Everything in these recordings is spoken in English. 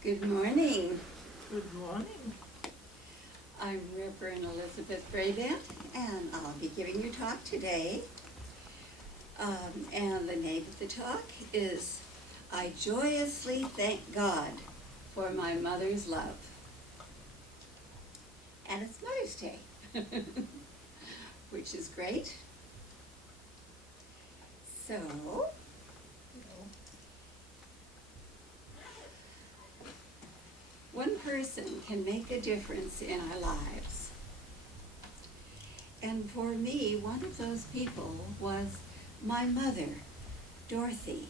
Good morning. Good morning. I'm Reverend Elizabeth Brabant, and I'll be giving your talk today. And the name of the talk is I Joyously Thank God for My Mother's Love. And it's Mother's Day, which is great. So, one person can make a difference in our lives. And for me, one of those people was my mother, Dorothy.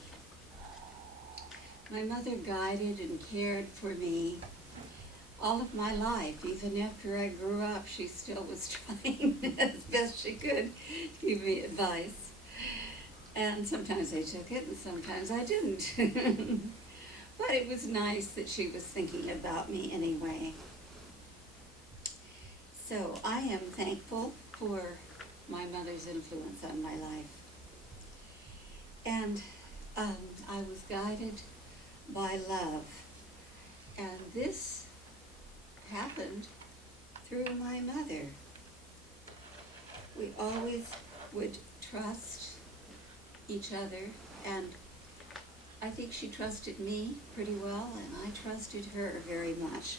My mother guided and cared for me all of my life. Even after I grew up, she still was trying as best she could to give me advice. And sometimes I took it and sometimes I didn't. But it was nice that she was thinking about me anyway. So I am thankful for my mother's influence on my life. And I was guided by love. And this happened through my mother. We always would trust each other, and I think she trusted me pretty well, and I trusted her very much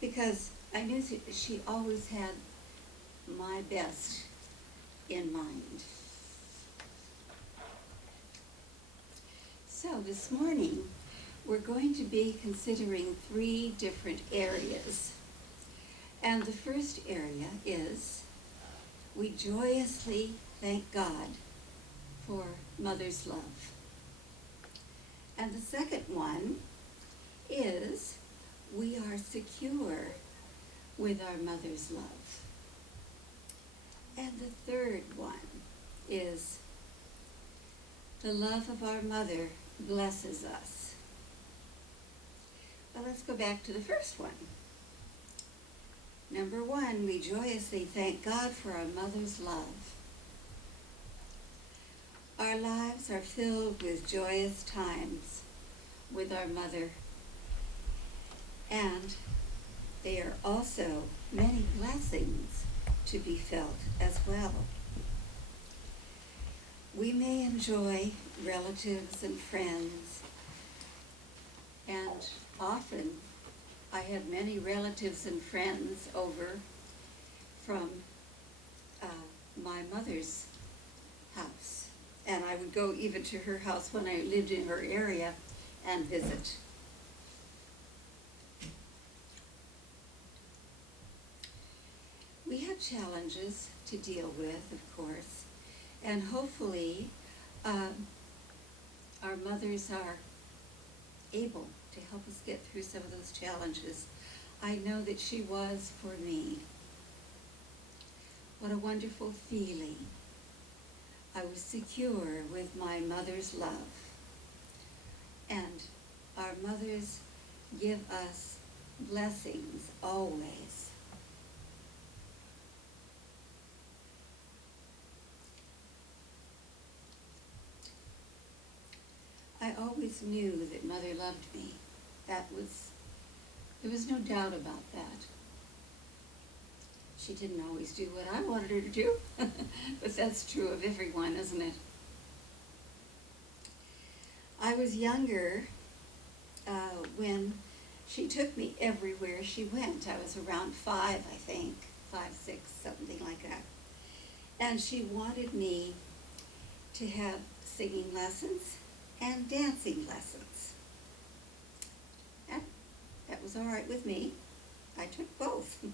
because I knew that she always had my best in mind. So this morning, we're going to be considering 3 different areas. And the first area is we joyously thank God for Mother's love. And the second one is we are secure with our mother's love. And the third one is the love of our mother blesses us. Well, let's go back to the first one. Number 1, we joyously thank God for our mother's love. Our lives are filled with joyous times with our mother, and they are also many blessings to be felt as well. We may enjoy relatives and friends, and often I have many relatives and friends over from my mother's house. And I would go even to her house when I lived in her area and visit. We have challenges to deal with, of course, and hopefully our mothers are able to help us get through some of those challenges. I know that she was for me. What a wonderful feeling. I was secure with my mother's love. And our mothers give us blessings always. I always knew that Mother loved me. There was no doubt about that. She didn't always do what I wanted her to do, but that's true of everyone, isn't it? I was younger when she took me everywhere she went. I was around 5, I think, 5, 6, something like that. And she wanted me to have singing lessons and dancing lessons. And that was all right with me. I took both.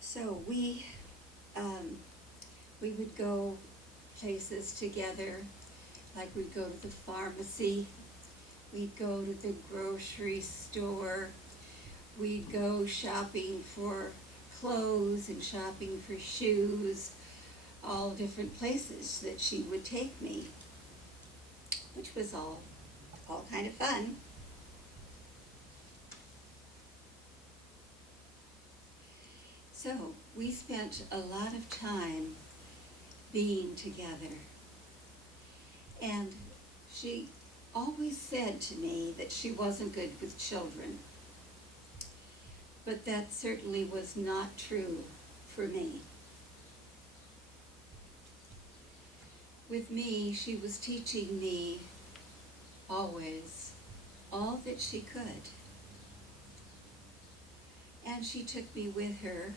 So we would go places together, like we'd go to the pharmacy, we'd go to the grocery store, we'd go shopping for clothes and shopping for shoes, all different places that she would take me, which was all kind of fun. So we spent a lot of time being together. And she always said to me that she wasn't good with children, but that certainly was not true for me. With me, she was teaching me always all that she could. And she took me with her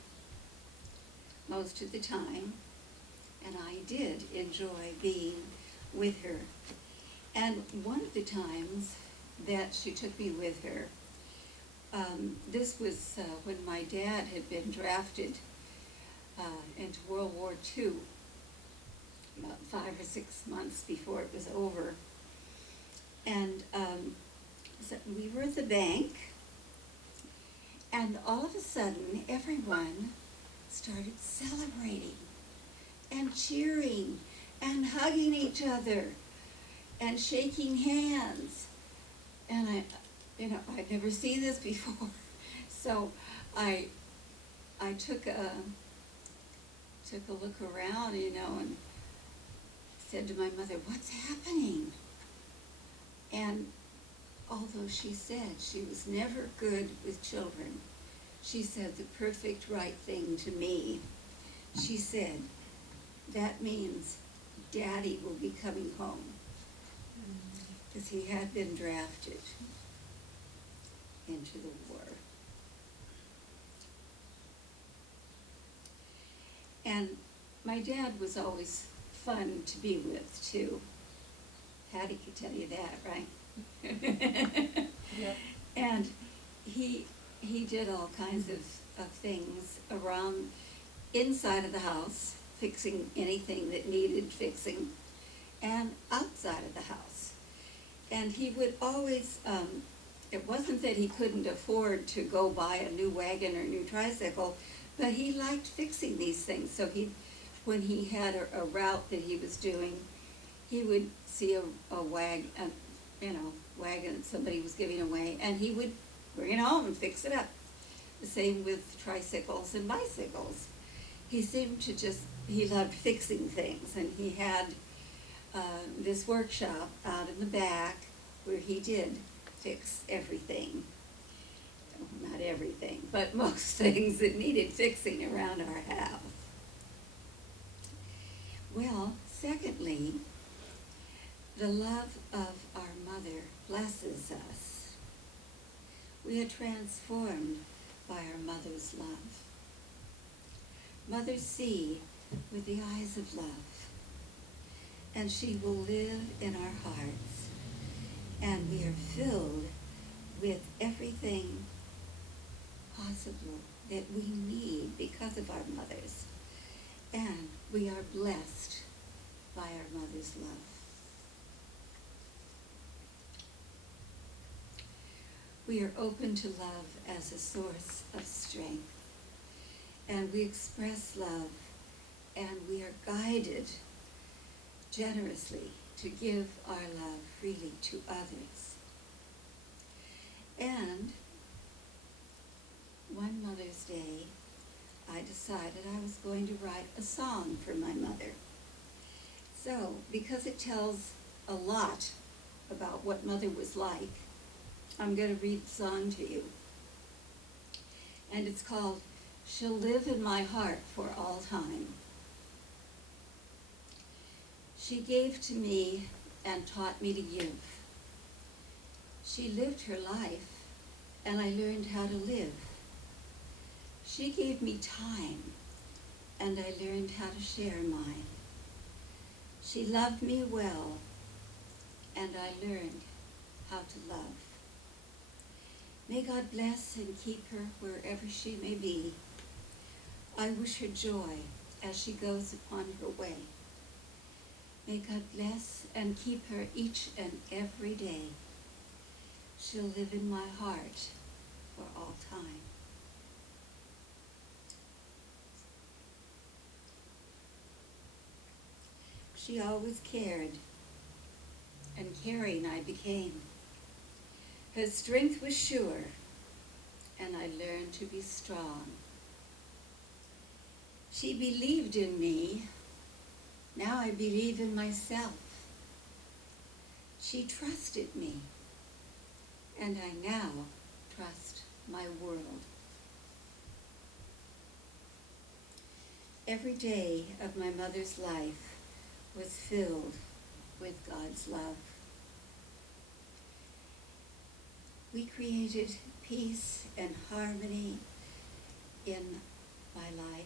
most of the time, and I did enjoy being with her. And one of the times that she took me with her, this was when my dad had been drafted into World War II, about 5 or 6 months before it was over. And so we were at the bank, and all of a sudden, everyone started celebrating and cheering and hugging each other and shaking hands. And I'd never seen this before. So I took a look around, and said to my mother, "What's happening?" And although she said she was never good with children, she said the perfect right thing to me. She said, "That means Daddy will be coming home," because he had been drafted into the war. And my dad was always fun to be with, too. Patty could tell you that, right? Yeah. And he did all kinds of things around, inside of the house, fixing anything that needed fixing, and outside of the house. And he would always, it wasn't that he couldn't afford to go buy a new wagon or a new tricycle, but he liked fixing these things. So when he had a route that he was doing, he would see a wagon that somebody was giving away, and he would bring it home and fix it up. The same with tricycles and bicycles. He seemed to he loved fixing things, and he had this workshop out in the back where he did fix everything. Not everything, but most things that needed fixing around our house. Well, secondly, the love of our mother blesses us. We are transformed by our mother's love. Mothers see with the eyes of love, and she will live in our hearts, and we are filled with everything possible that we need because of our mothers, and we are blessed by our mother's love. We are open to love as a source of strength, and we express love, and we are guided generously to give our love freely to others. And one Mother's Day, I decided I was going to write a song for my mother. So, because it tells a lot about what Mother was like, I'm going to read the song to you. And it's called, "She'll Live in My Heart for All Time." She gave to me and taught me to give. She lived her life, and I learned how to live. She gave me time, and I learned how to share mine. She loved me well, and I learned how to love. May God bless and keep her wherever she may be. I wish her joy as she goes upon her way. May God bless and keep her each and every day. She'll live in my heart for all time. She always cared, and caring I became. Her strength was sure, and I learned to be strong. She believed in me. Now I believe in myself. She trusted me, and I now trust my world. Every day of my mother's life was filled with God's love. We created peace and harmony in my life,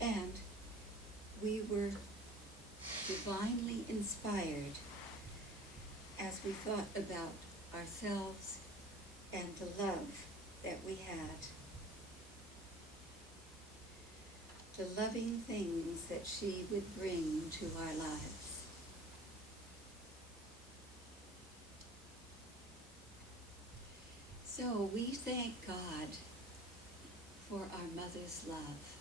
and we were divinely inspired as we thought about ourselves and the love that we had. The loving things that she would bring to our lives. So we thank God for our mother's love.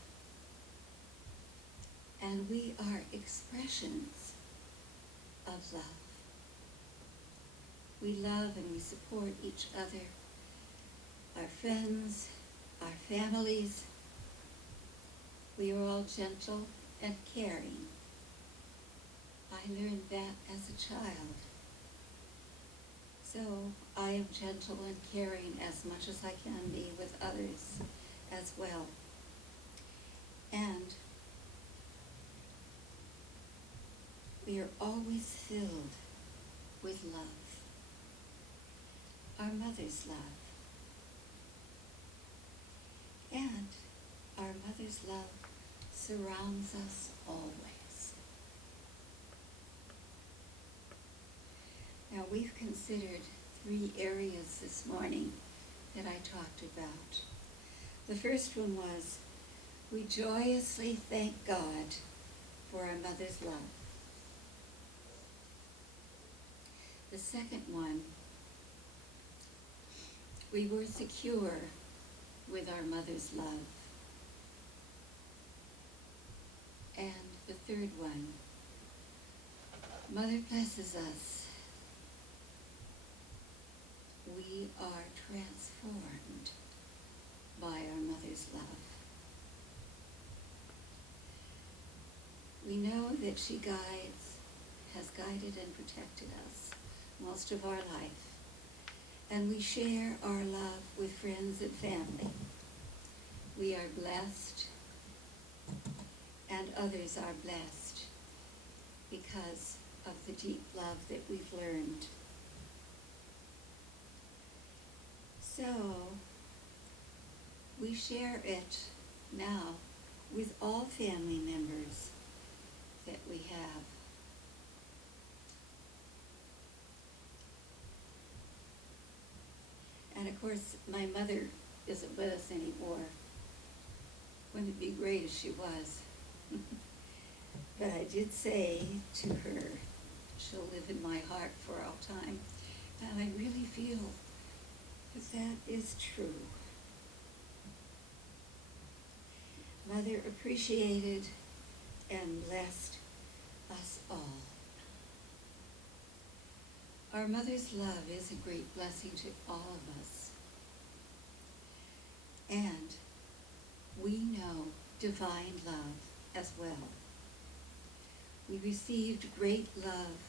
And we are expressions of love. We love and we support each other, our friends, our families. We are all gentle and caring. I learned that as a child. So I am gentle and caring as much as I can be with others as well. And we are always filled with love. Our mother's love. And our mother's love surrounds us always. Now we've considered 3 areas this morning that I talked about. The first one was, we joyously thank God for our mother's love. The second one, we were secure with our mother's love. And the third one, Mother blesses us. We are transformed by our mother's love. We know that she has guided and protected us most of our life. And we share our love with friends and family. We are blessed, and others are blessed because of the deep love that we've learned. So, we share it now with all family members that we have. And of course, my mother isn't with us anymore. Wouldn't it be great if she was? But I did say to her, she'll live in my heart for all time. And I really feel that that is true. Mother appreciated and blessed us all. Our mother's love is a great blessing to all of us. And we know divine love as well. We received great love,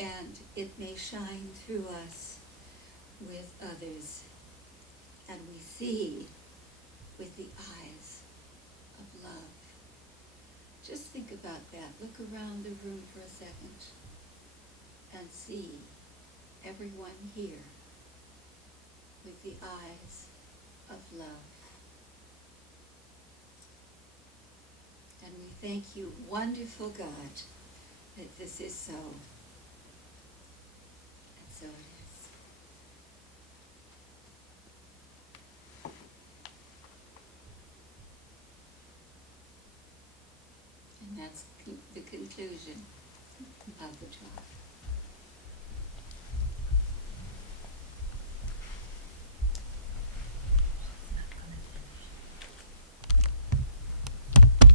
and it may shine through us with others. And we see with the eyes of love. Just think about that. Look around the room for a second and see everyone here with the eyes of love. And we thank you, wonderful God, that this is so. And so it is. And that's the conclusion of the talk.